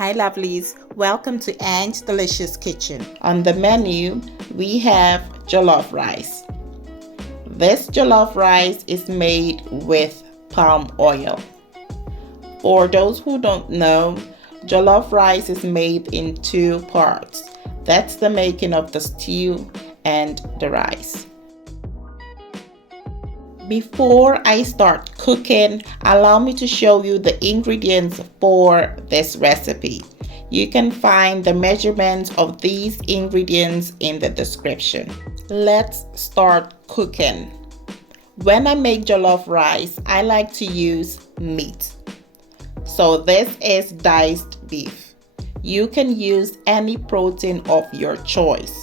Hi lovelies, welcome to Anne's Delicious Kitchen. On the menu, we have jollof rice. This jollof rice is made with palm oil. For those who don't know, jollof rice is made in two parts. That's the making of the stew and the rice. Before I start cooking, allow me to show you the ingredients for this recipe. You can find the measurements of these ingredients in the description. Let's start cooking. When I make jollof rice, I like to use meat. So this is diced beef. You can use any protein of your choice.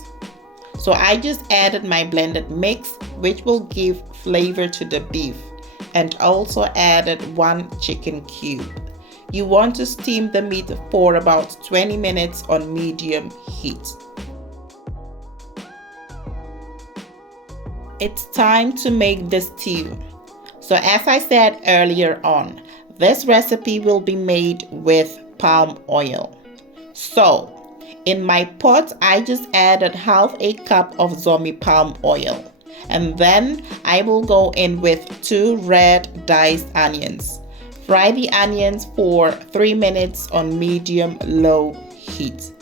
So I just added my blended mix, which will give flavor to the beef, and also added 1 chicken cube. You want to steam the meat for about 20 minutes on medium heat. It's time to make the stew. So as I said earlier on, this recipe will be made with palm oil. So in my pot, I just added half a cup of Zomi palm oil. And then I will go in with 2 red diced onions. Fry the onions for 3 minutes on medium-low heat.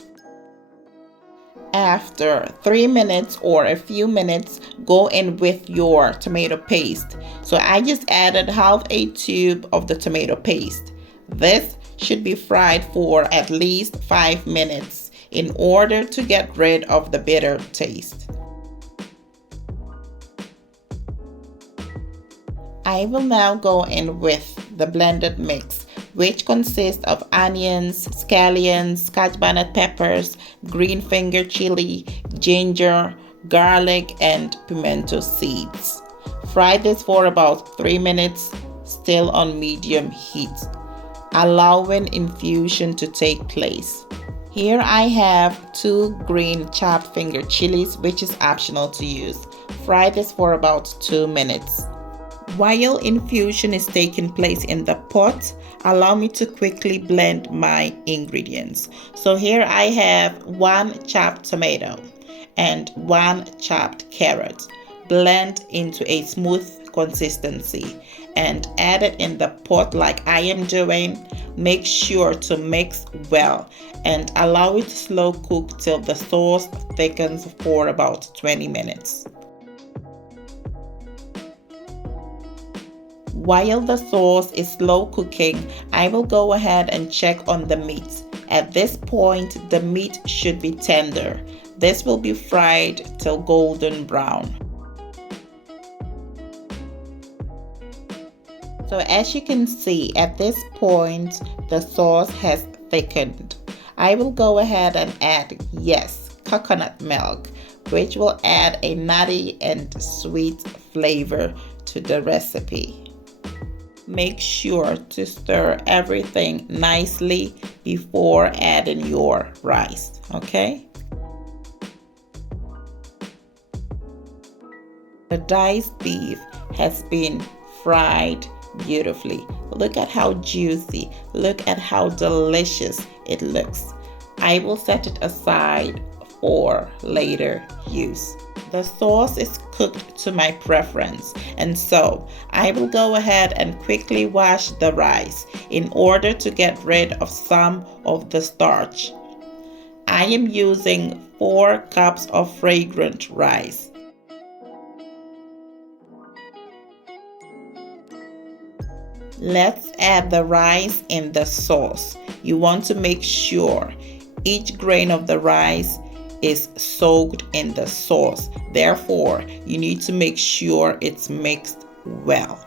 After 3 minutes or a few minutes, go in with your tomato paste. So I just added half a tube of the tomato paste. This should be fried for at least 5 minutes in order to get rid of the bitter taste. I will now go in with the blended mix, which consists of onions, scallions, scotch bonnet peppers, green finger chili, ginger, garlic, and pimento seeds. Fry this for about 3 minutes, still on medium heat, allowing infusion to take place. Here I have 2 green chopped finger chilies, which is optional to use. Fry this for about 2 minutes. While infusion is taking place in the pot, allow me to quickly blend my ingredients. So here I have 1 chopped tomato and 1 chopped carrot. Blend into a smooth consistency and add it in the pot like I am doing. Make sure to mix well and allow it to slow cook till the sauce thickens for about 20 minutes. While the sauce is slow cooking, I will go ahead and check on the meat. At this point, the meat should be tender. This will be fried till golden brown. So as you can see, at this point, the sauce has thickened. I will go ahead and add, coconut milk, which will add a nutty and sweet flavor to the recipe. Make sure to stir everything nicely before adding your rice, okay? The diced beef has been fried beautifully. Look at how juicy, look at how delicious it looks. I will set it aside for later use. The sauce is cooked to my preference, and so I will go ahead and quickly wash the rice in order to get rid of some of the starch. I am using 4 cups of fragrant rice. Let's add the rice in the sauce. You want to make sure each grain of the rice is soaked in the sauce. Therefore, you need to make sure it's mixed well.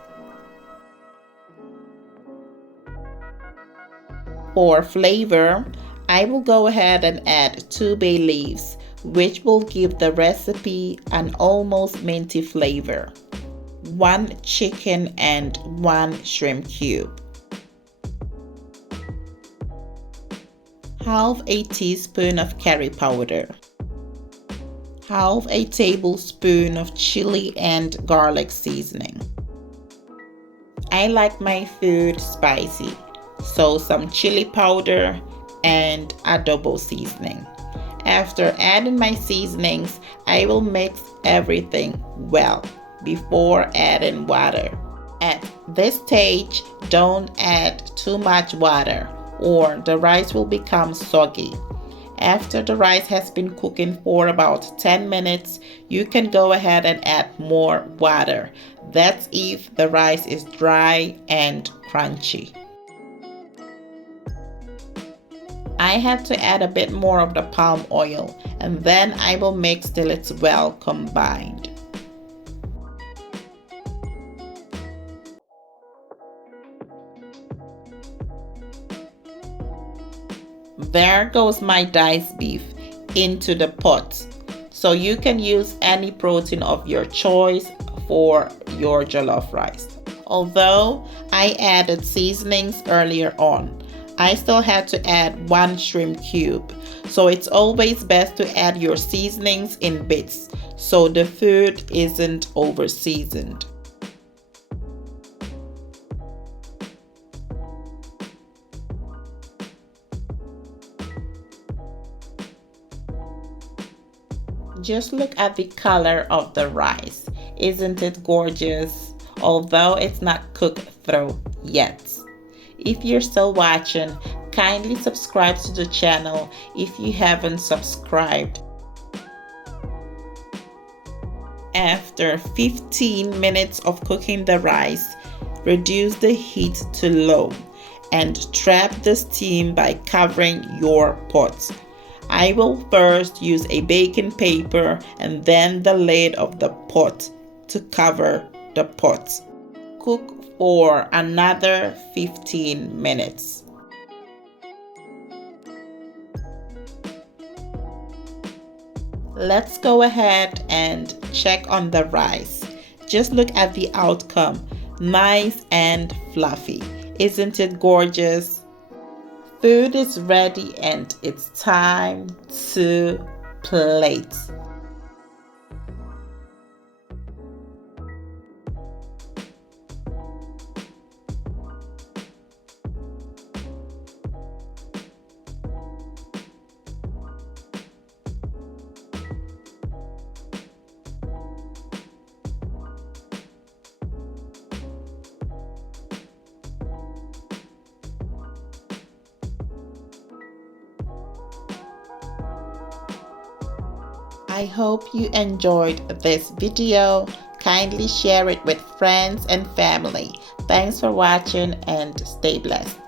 For flavor, I will go ahead and add 2 bay leaves, which will give the recipe an almost minty flavor. 1 chicken and 1 shrimp cube. Half a teaspoon of curry powder. Half a tablespoon of chili and garlic seasoning. I like my food spicy, so some chili powder and adobo seasoning. After adding my seasonings, I will mix everything well before adding water. At this stage, don't add too much water or the rice will become soggy. After the rice has been cooking for about 10 minutes, you can go ahead and add more water. That's if the rice is dry and crunchy. I had to add a bit more of the palm oil and then I will mix till it's well combined. There goes my diced beef into the pot. So you can use any protein of your choice for your jollof rice. Although I added seasonings earlier on, I still had to add 1 shrimp cube. So it's always best to add your seasonings in bits so the food isn't over seasoned. Just look at the color of the rice. Isn't it gorgeous? Although it's not cooked through yet. If you're still watching, kindly subscribe to the channel if you haven't subscribed. After 15 minutes of cooking the rice, reduce the heat to low and trap the steam by covering your pot. I will first use a baking paper and then the lid of the pot to cover the pot. Cook for another 15 minutes. Let's go ahead and check on the rice. Just look at the outcome. Nice and fluffy. Isn't it gorgeous? Food is ready and it's time to plate. I hope you enjoyed this video. Kindly share it with friends and family. Thanks for watching and stay blessed.